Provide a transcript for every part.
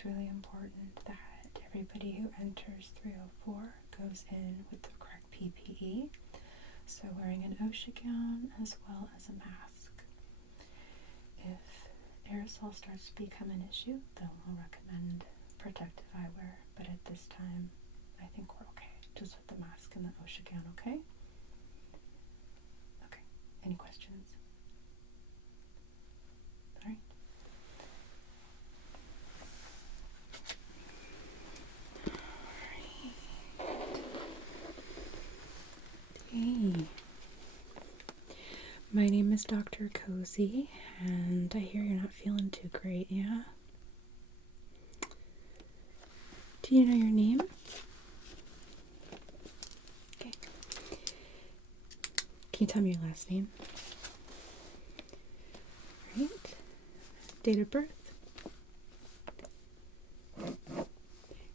it's really important that everybody who enters 304 goes in with the correct PPE, so wearing an OSHA gown as well as a mask. If aerosol starts to become an issue, then we'll recommend protective eyewear, but at this time, I think we're okay, just with the mask and the OSHA gown, okay? Okay, any questions? All right. Hey, my name is Dr. Cozy, and I hear you're not feeling too great, yeah? Do you know your name? Okay. Can you tell me your last name? All right. Date of birth?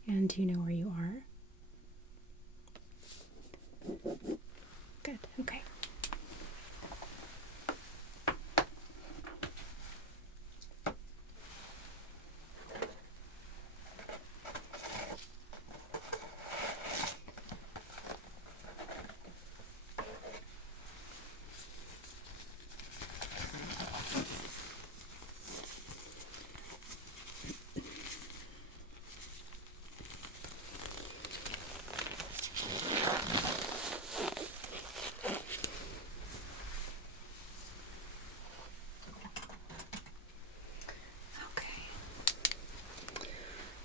And do you know where you are? Good, okay.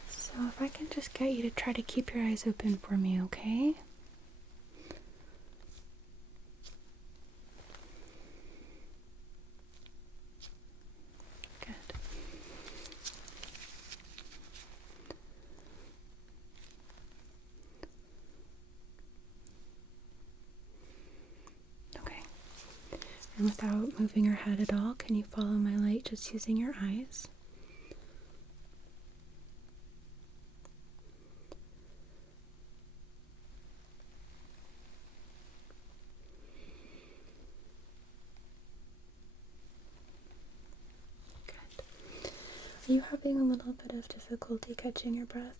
So if I can just get you to try to keep your eyes open for me, okay? Good. Okay. And without moving your head at all, can you follow my light just using your eyes? Are you having a little bit of difficulty catching your breath?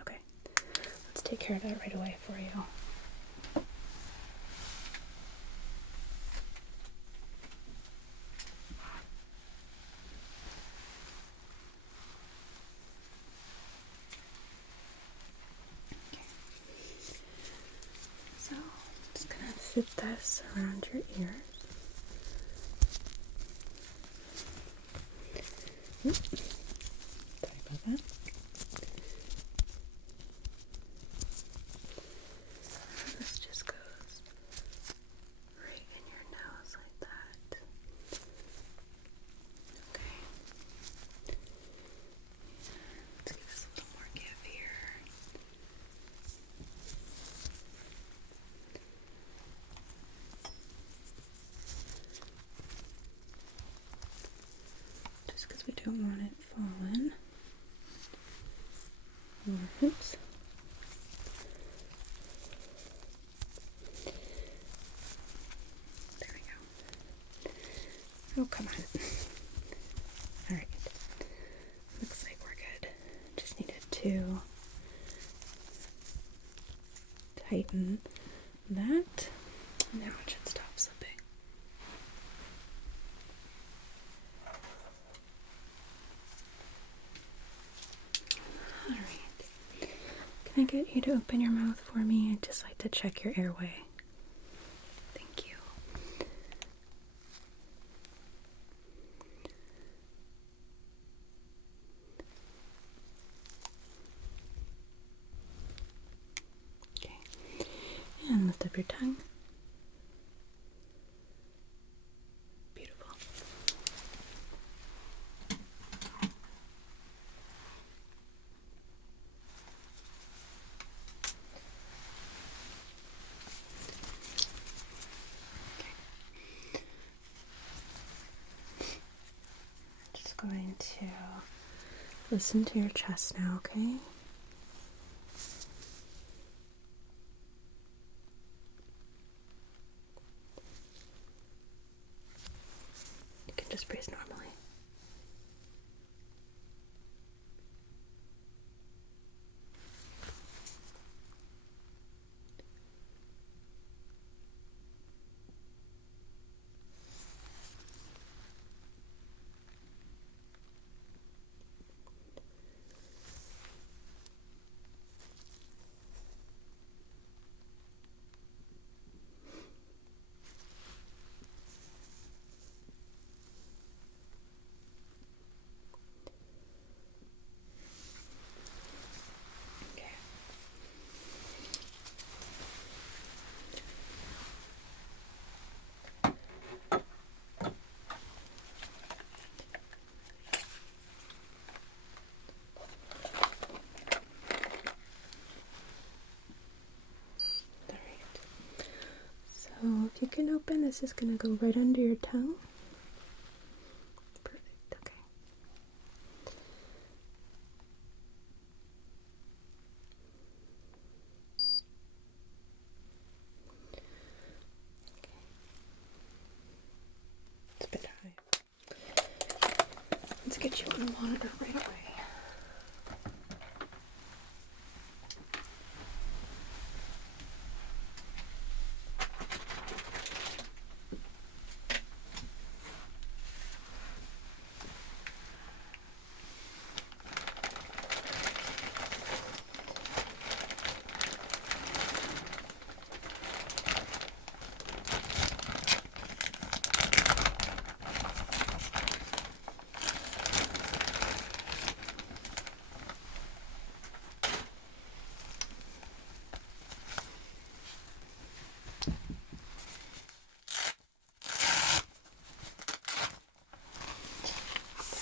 Okay, let's take care of that right away for you. Okay. So, I'm just gonna fit this around your ears. Sorry about that. This just goes right in your nose like that. Okay. Let's give us a little more give here. Just because we don't want it falling. Oops. There we go. Oh, come on. Alright. Looks like we're good. Just needed to tighten that. Now it should stop slipping. Alright. Can I get you to open your mouth for me? I'd just like to check your airway. Thank you. Okay. And lift up your tongue. Beautiful. Just going to listen to your chest now, okay? You can just breathe normally. If you can open, this is going to go right under your tongue. Perfect, okay. It's a bit high. Let's get you on the monitor right away.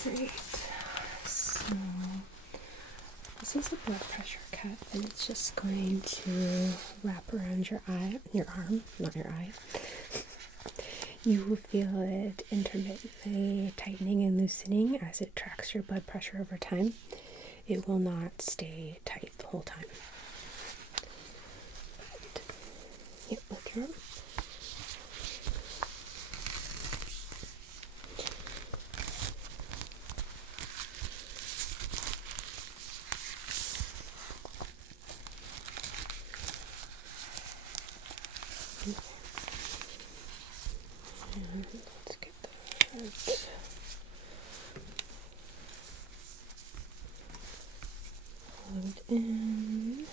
Great. So this is a blood pressure cuff, and it's just going to wrap around your arm, not your eye. You will feel it intermittently tightening and loosening as it tracks your blood pressure over time. It will not stay tight the whole time. Yep, look your arm. And let's get that load in.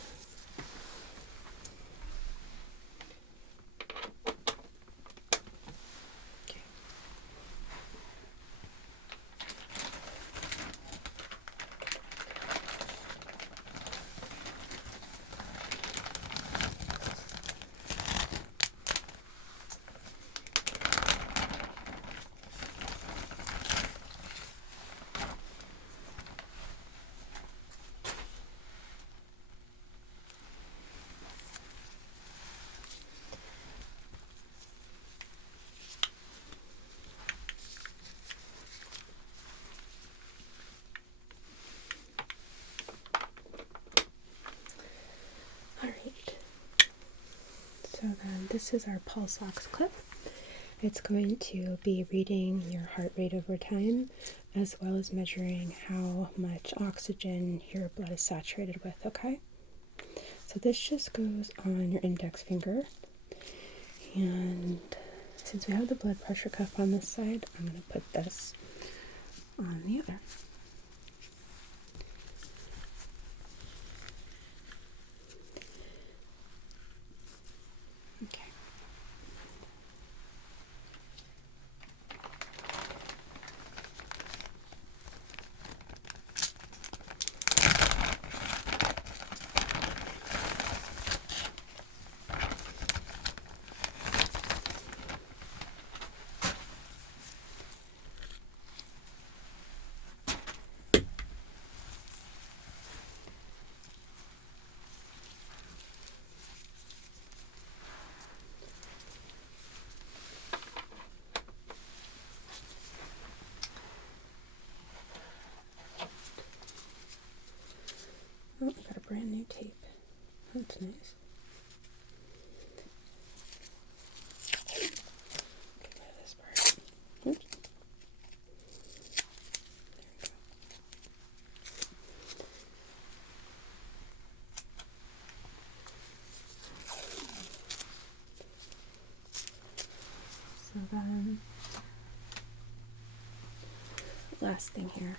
Okay. Alright, so then this is our pulse ox clip. It's going to be reading your heart rate over time, as well as measuring how much oxygen your blood is saturated with, okay? So this just goes on your index finger, and since we have the blood pressure cuff on this side, I'm going to put this on the other. Okay. Oh, I got a brand new tape. That's nice. Get rid of this part. Oops. So then, last thing here.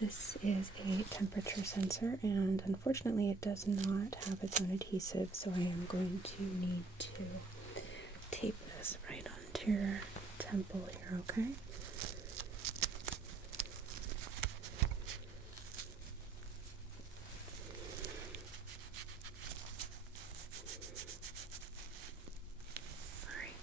This is a temperature sensor, and unfortunately it does not have its own adhesive, so I am going to need to tape this right onto your temple here, okay? Alright.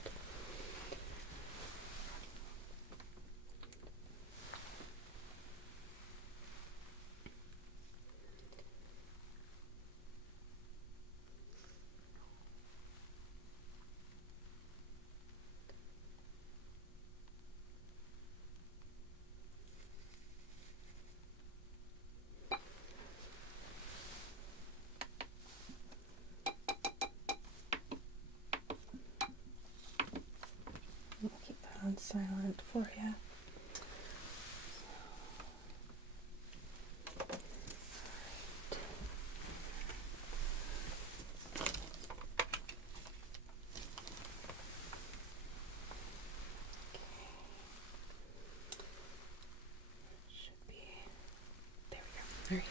silent for you. Should be. There we go. All right.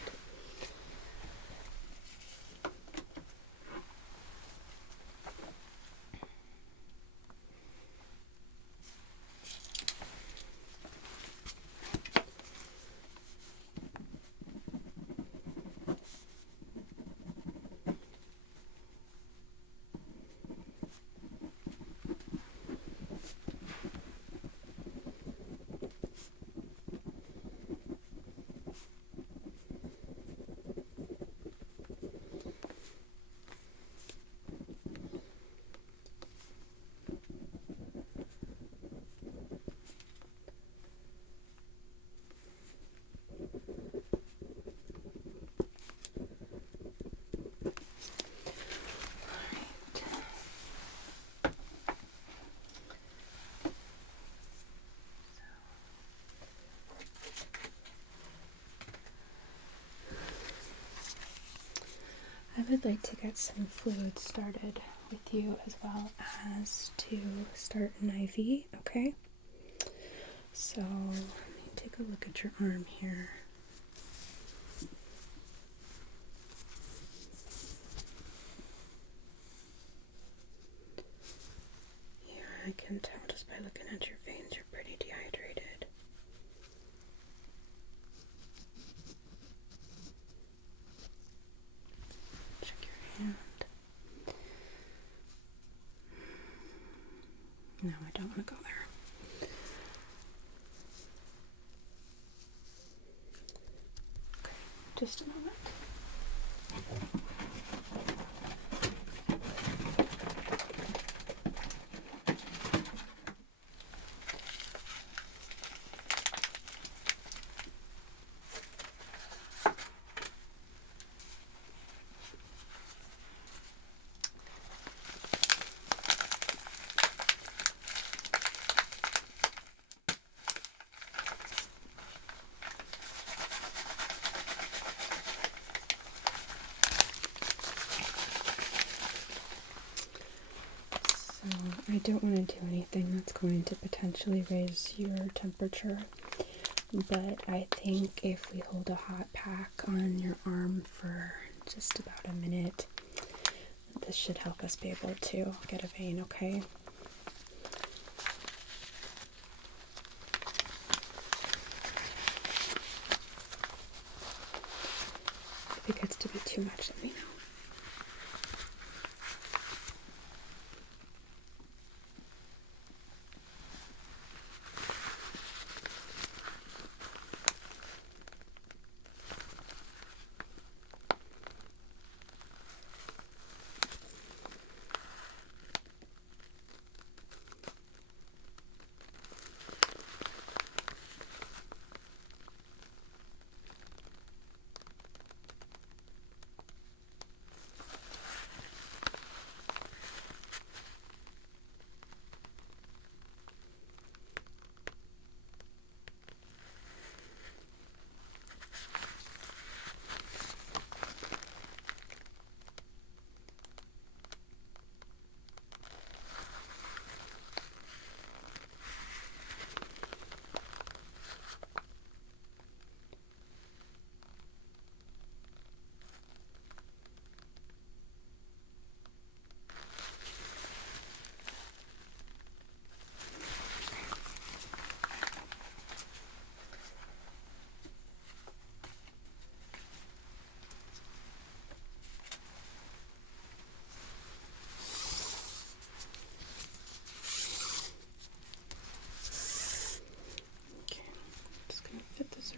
I would like to get some fluid started with you as well as to start an IV, okay? So let me take a look at your arm here. Yeah, I can tell just by looking at your veins you're pretty dehydrated. Check your hand. No, I don't want to go there. Okay, just a moment. I don't want to do anything that's going to potentially raise your temperature, but I think if we hold a hot pack on your arm for just about a minute, this should help us be able to get a vein, okay? If it gets to be too much, let me know.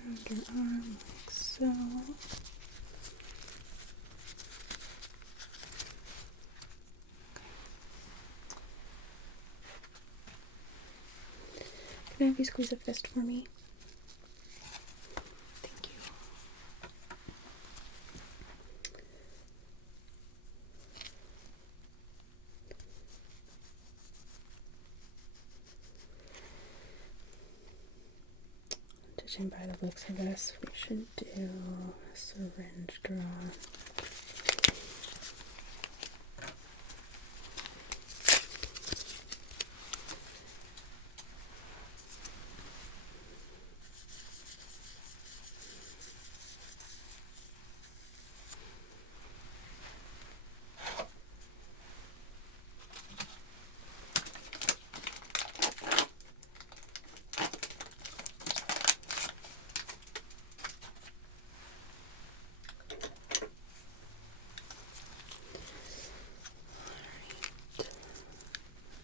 Around your arm like so. Can I have you squeeze a fist for me? Thank you. judging by the looks of this, we should do a syringe draw.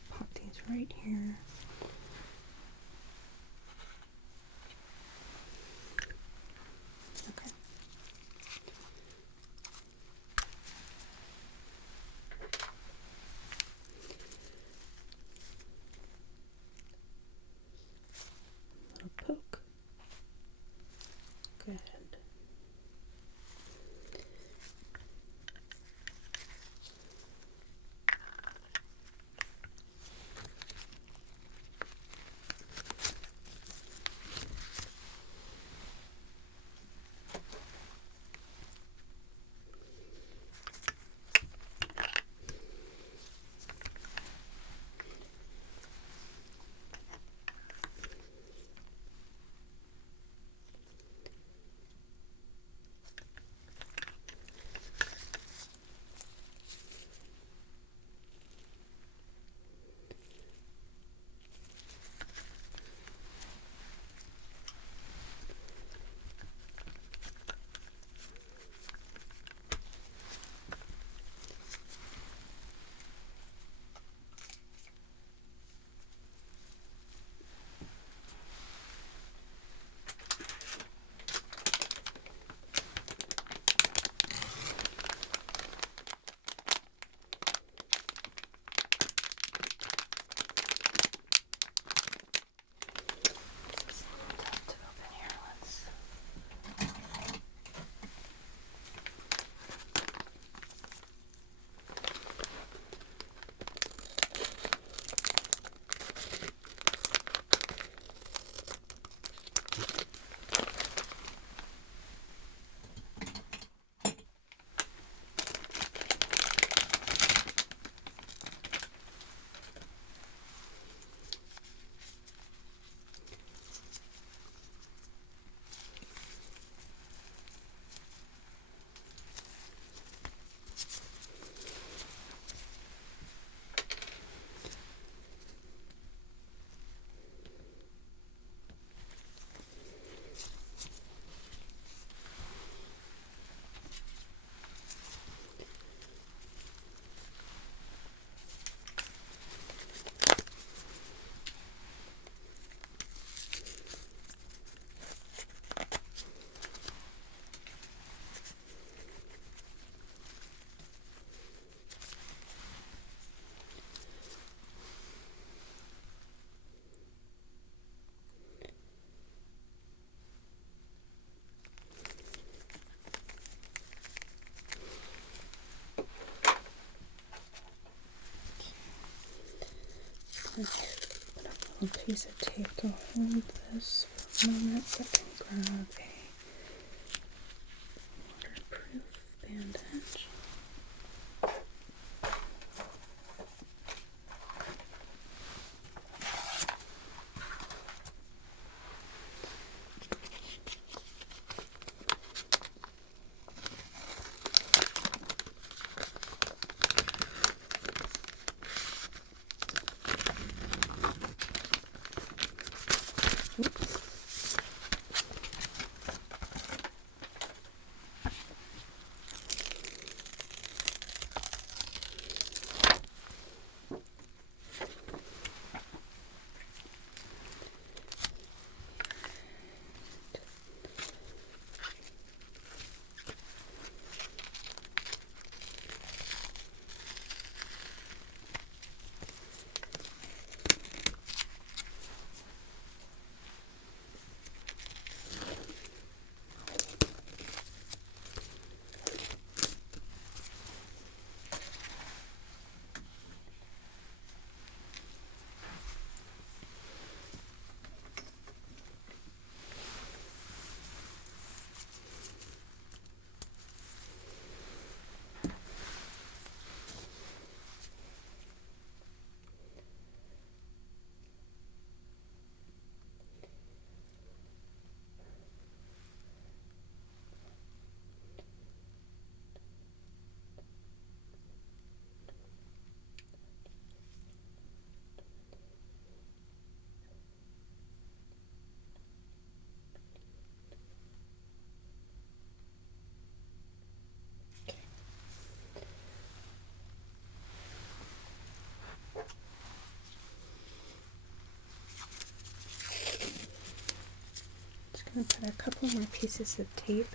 Pop these right here. Okay. Little poke. Good. Put a little piece of tape to hold this for a moment so I can grab a waterproof bandage. going to put a couple more pieces of tape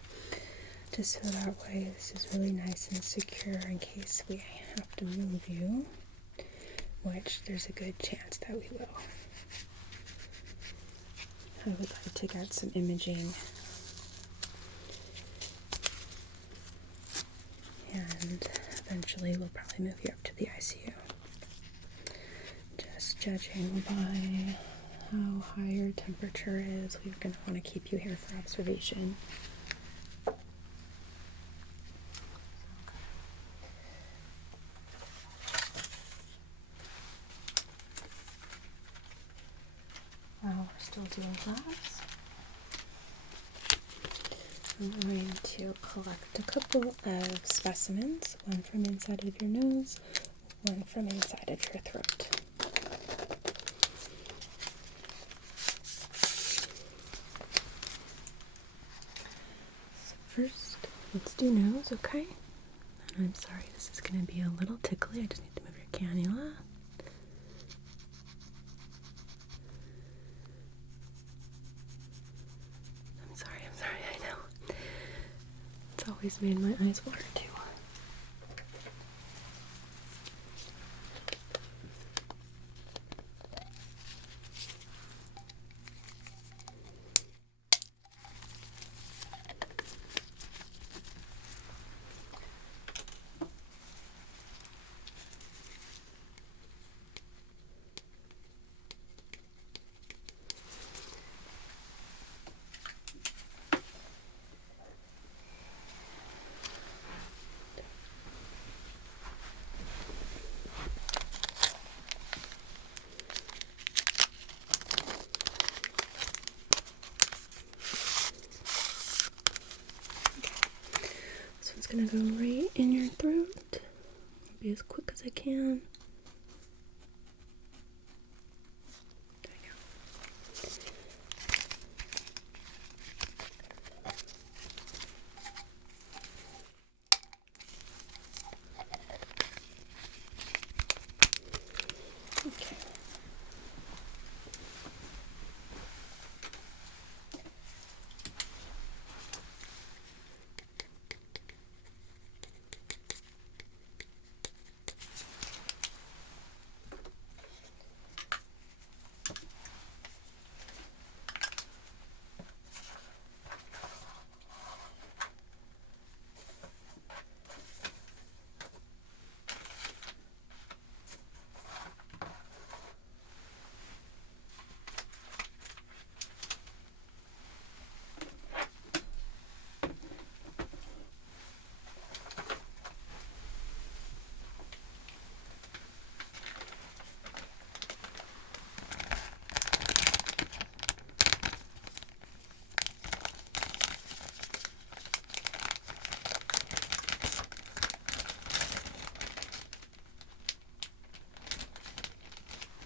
just so that way this is really nice and secure in case we have to move you, which there's a good chance that we will. I would like to get some imaging and eventually we'll probably move you up to the ICU. Just judging by how high your temperature is, we're going to want to keep you here for observation. While we're still doing that, I'm going to collect a couple of specimens, one from inside of your nose, one from inside of your throat. So first, let's do nose, okay? And I'm sorry, this is going to be a little tickly. I just need to move your cannula. I'm sorry, I know. It's always made my eyes water too. Gonna go right in your throat. Be as quick as I can. There we go. Okay.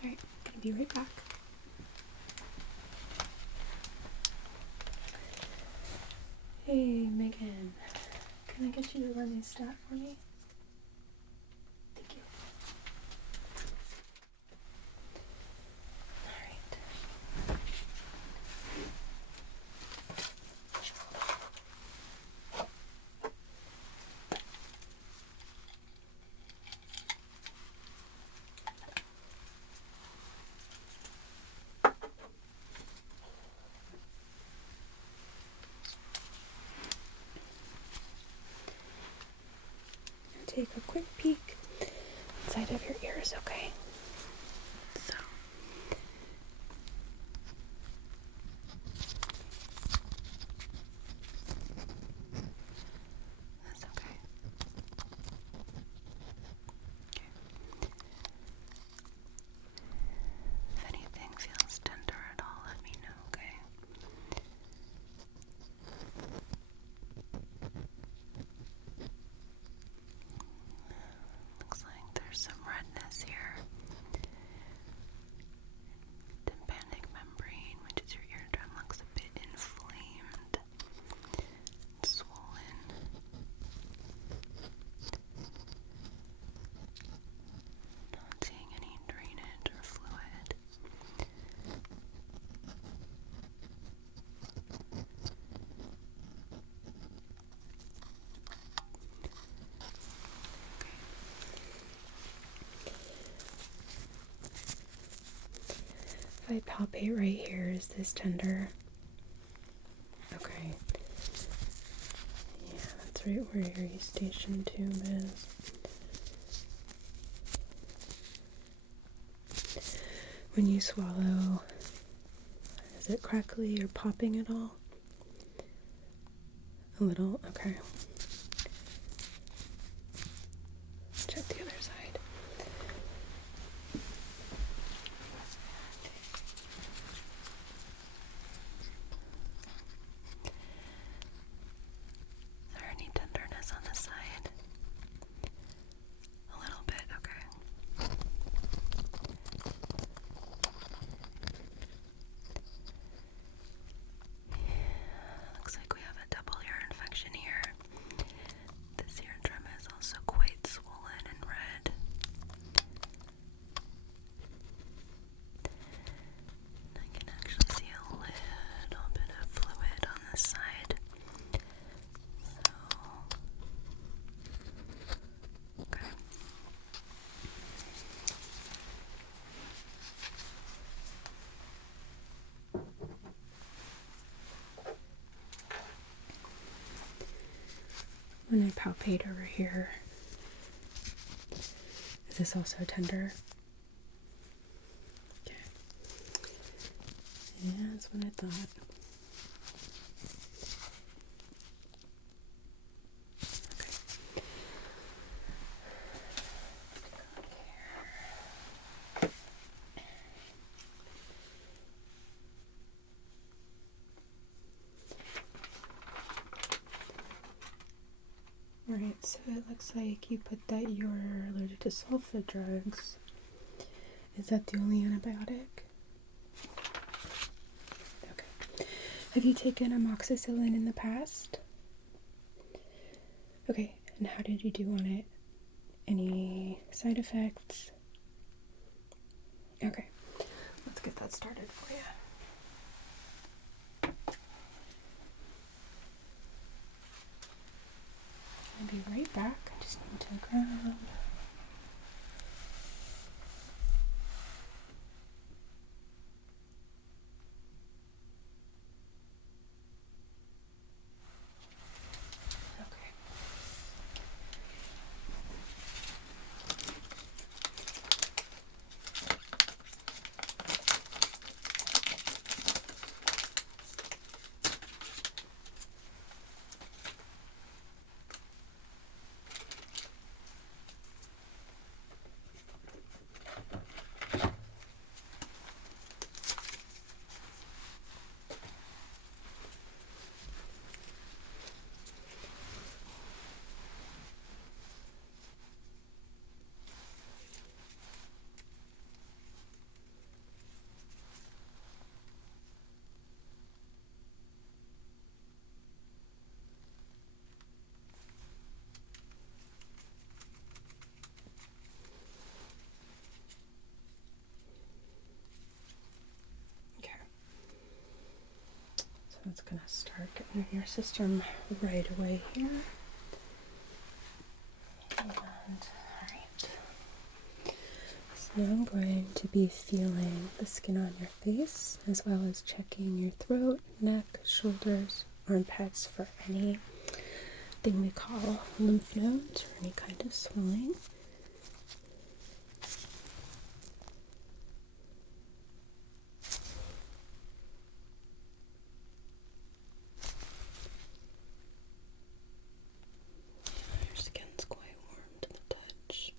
Alright, gonna be right back. Hey, Megan. Can I get you to run these stat for me? Thank you. Alright. Take a quick peek inside of your ears, okay? So. That's okay. Okay. If anything feels tender at all, let me know, okay? Looks like there's some redness here. I palpate right here, is this tender? Okay. Yeah, that's right where your eustachian tube is. When you swallow, is it crackly or popping at all? A little? Okay. Check the other side. Is there any tenderness on this side? A little bit, okay. Looks like we have a double ear infection here. This eardrum is also quite swollen and red. I can actually see a little bit of fluid on this side. So, okay. When I palpate over here, is this also tender? Okay. Yeah, that's what I thought. Alright, so it looks like you put that you're allergic to sulfa drugs. Is that the only antibiotic? Okay. Have you taken amoxicillin in the past? Okay, and how did you do on it? Any side effects? Okay, let's get that started for you. I'll be right back. I just need to grab. Okay. It's going to start getting in your system right away here. Alright. So now I'm going to be feeling the skin on your face, as well as checking your throat, neck, shoulders, armpits for anything we call lymph nodes or any kind of swelling. Your skin's quite warm to the touch.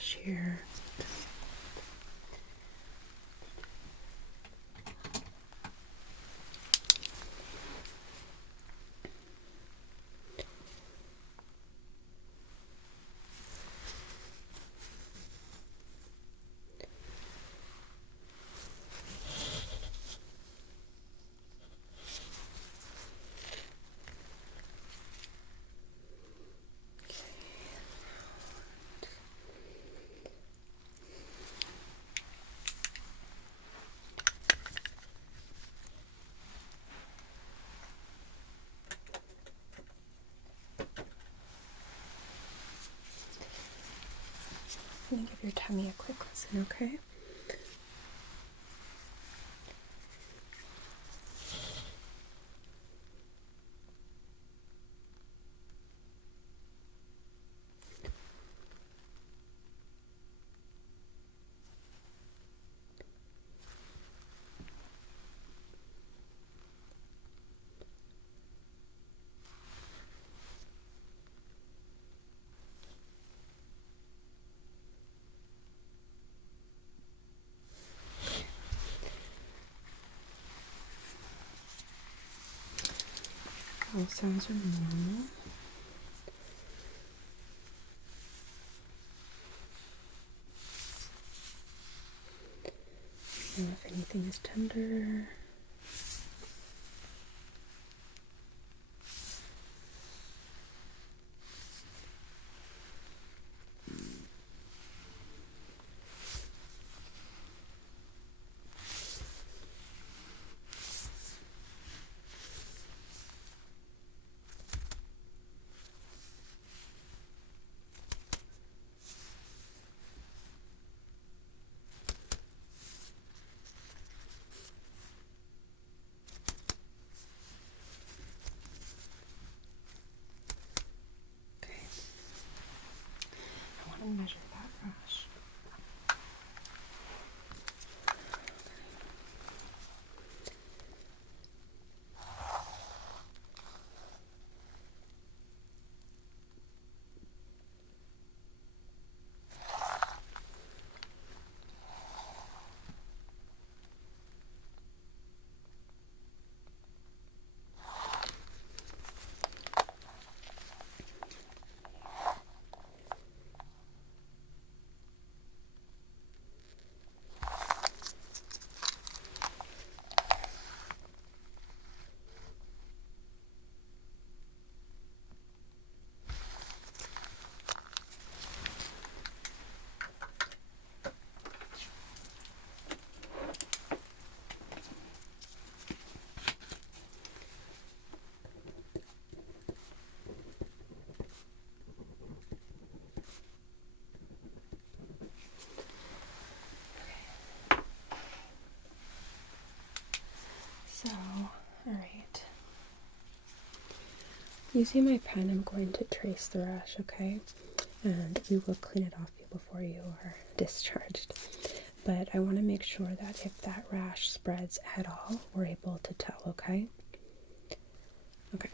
brush here. I'm going to give your tummy a quick listen, okay? All sounds are normal. And if anything is tender, measure that brush. So, alright. Using my pen, I'm going to trace the rash, okay? And we will clean it off before you are discharged. But I want to make sure that if that rash spreads at all, we're able to tell, okay? Okay.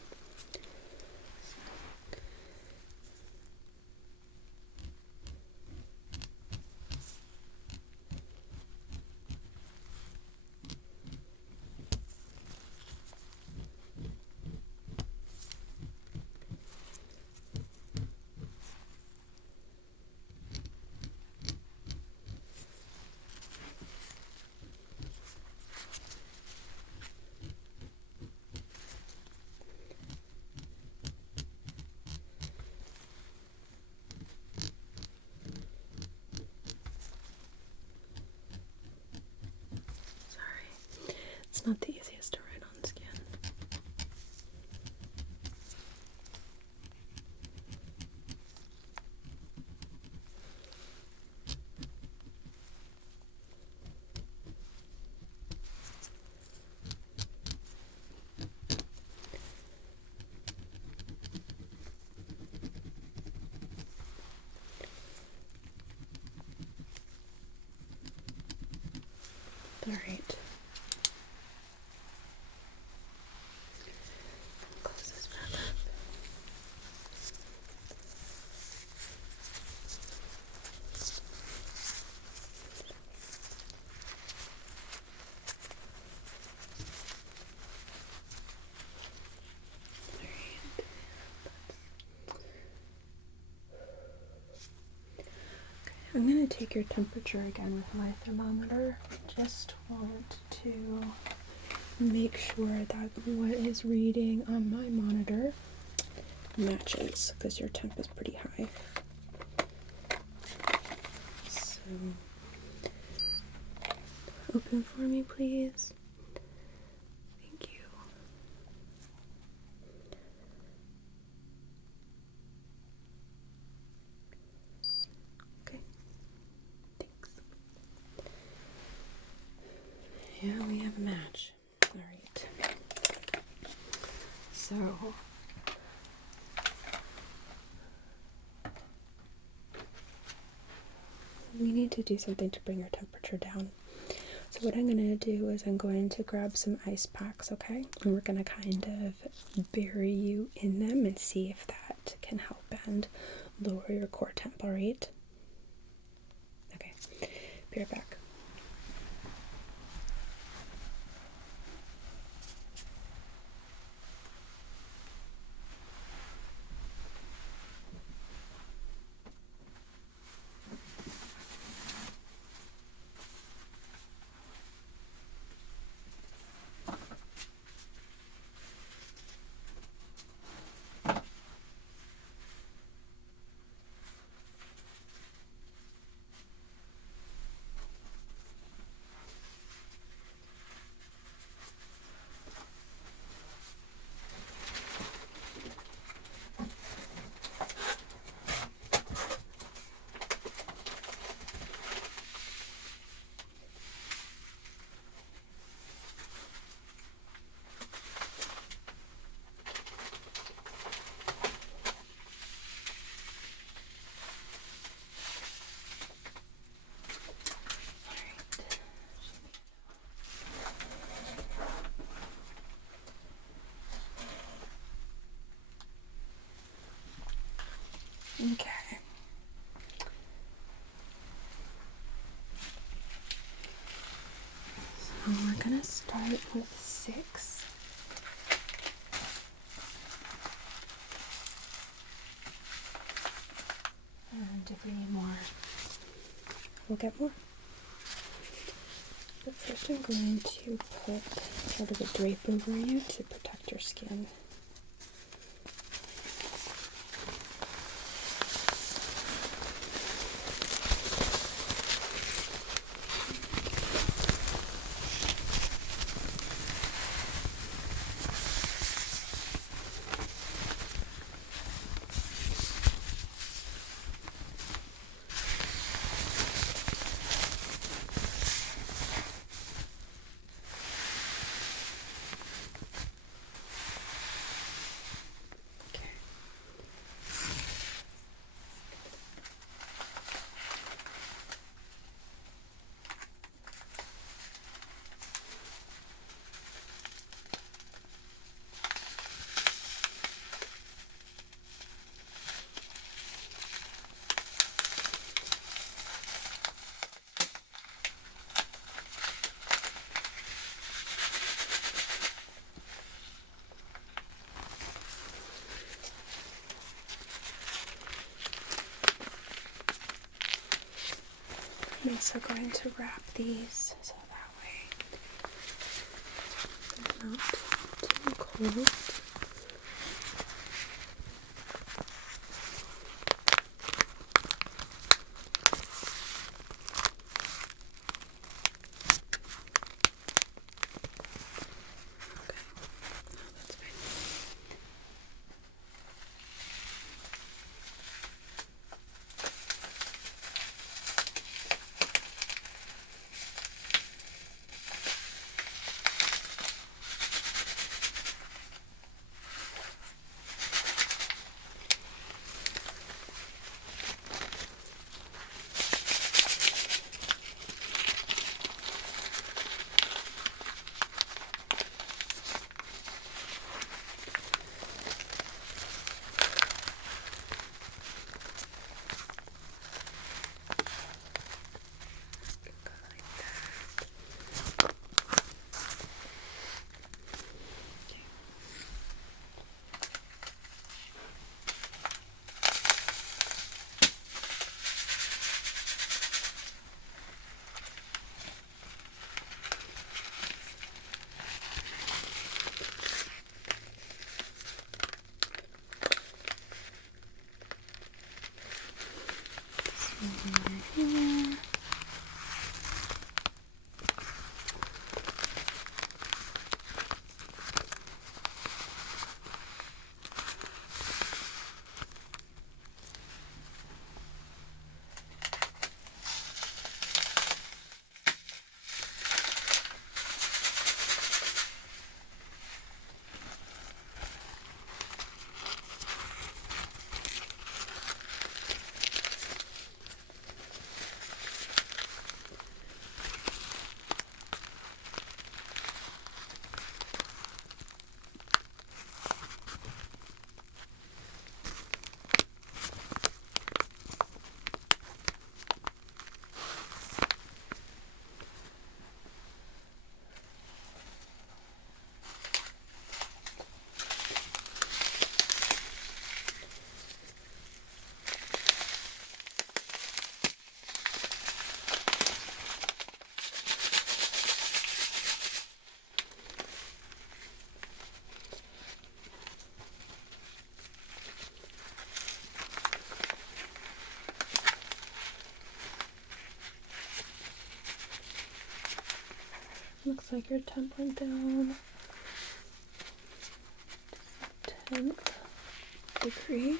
It's not the easiest to write on skin. All right. Close this back up. I'm going to take your temperature again with my thermometer. Just want to make sure that what is reading on my monitor matches, because your temp is pretty high. So, open for me, please. Thank you. Okay, thanks. Yeah, we have a match. All right. So, we need to do something to bring your temperature down. So what I'm going to do is I'm going to grab some ice packs, okay? And we're going to kind of bury you in them and see if that can help and lower your core temp, all right? Okay, be right back. Okay. So we're gonna start with 6. And if we need more, we'll get more. But first I'm going to put sort of a drape over you to protect your skin. I'm also going to wrap these so that way they're not too cold. Looks like your temp went down to 10th degree.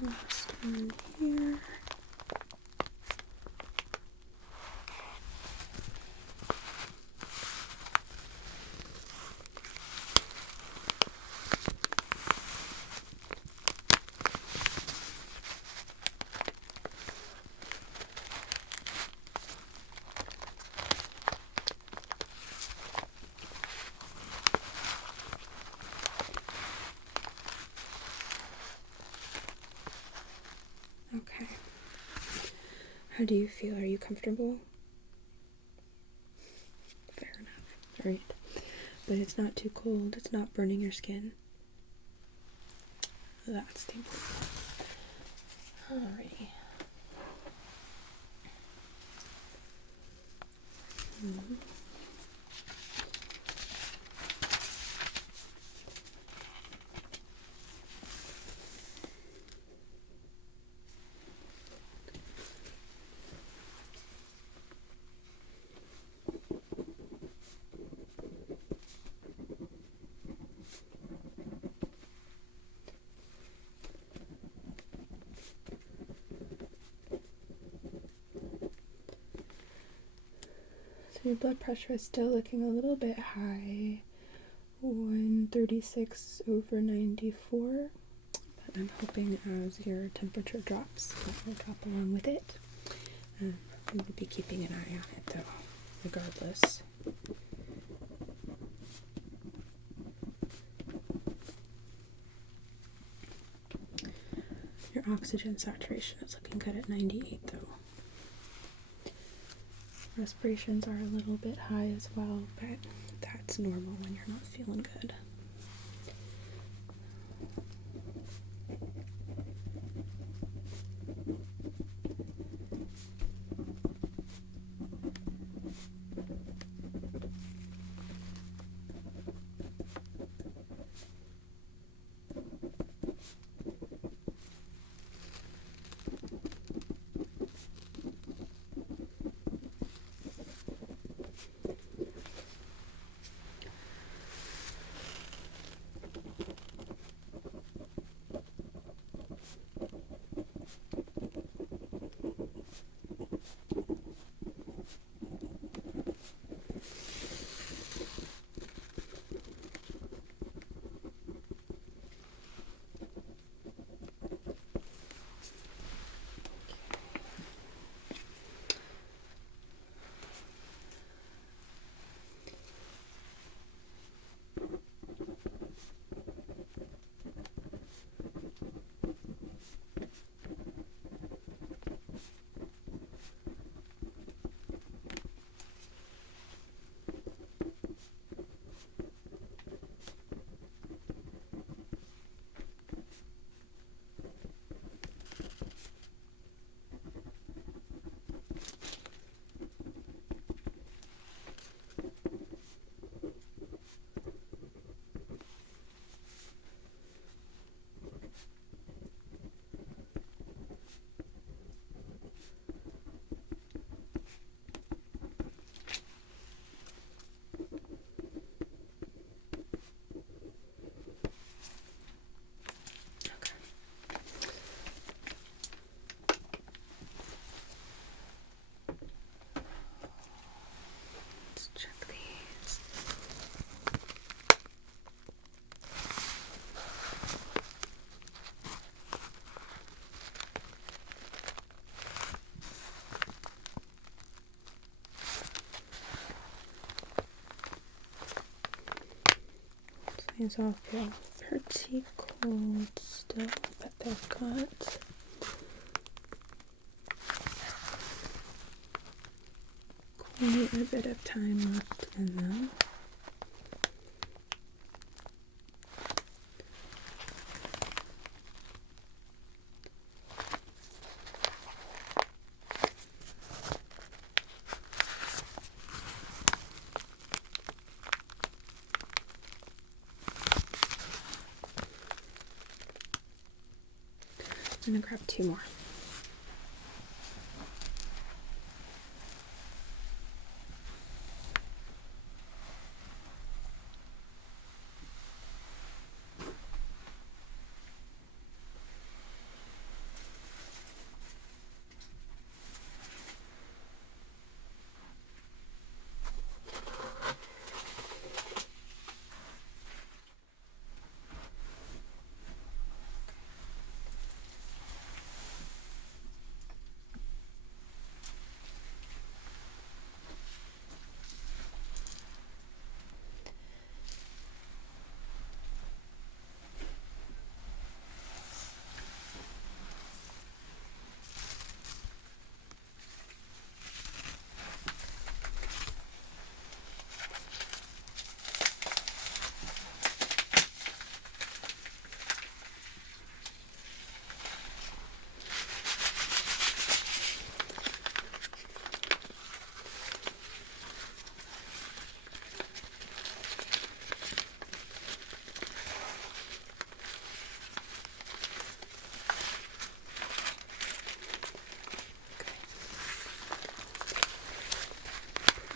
Last one here. Okay. How do you feel? Are you comfortable? Fair enough. Alright. But it's not too cold. It's not burning your skin. That's the important. Alrighty. So your blood pressure is still looking a little bit high, 136 over 94, but I'm hoping as your temperature drops, it will drop along with it. We will be keeping an eye on it though, regardless. Your oxygen saturation is looking good at 98 though. Respirations are a little bit high as well, but that's normal when you're not feeling good. eyes all feel pretty cold still, but they've got quite a bit of time left in them. I'm gonna grab 2 more.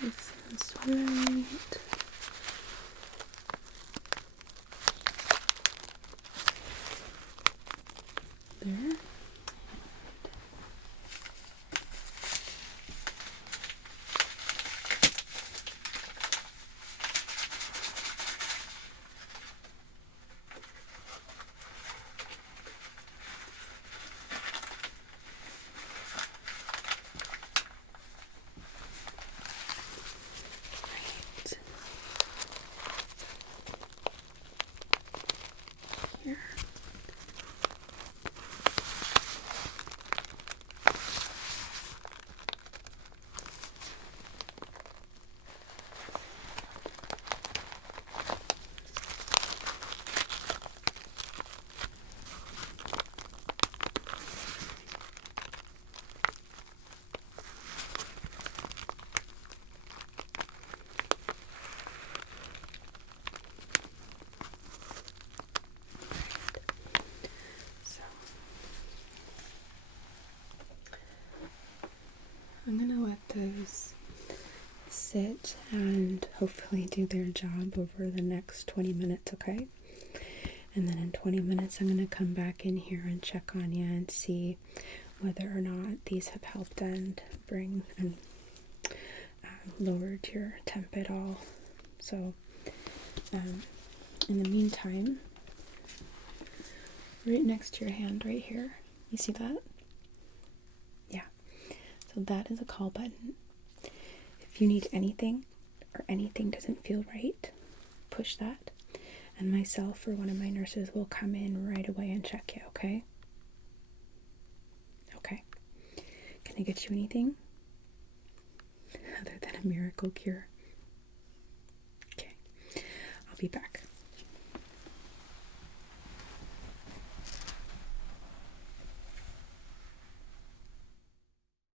This is right there. Here. I'm gonna let those sit and hopefully do their job over the next 20 minutes, okay? And then in 20 minutes, I'm gonna come back in here and check on you and see whether or not these have helped and bring and lowered your temp at all. So, in the meantime, right next to your hand right here, you see that? Yeah. So that is a call button. If you need anything or anything doesn't feel right, push that. And myself or one of my nurses will come in right away and check you, okay? Okay. Can I get you anything other than a miracle cure? Okay. I'll be back.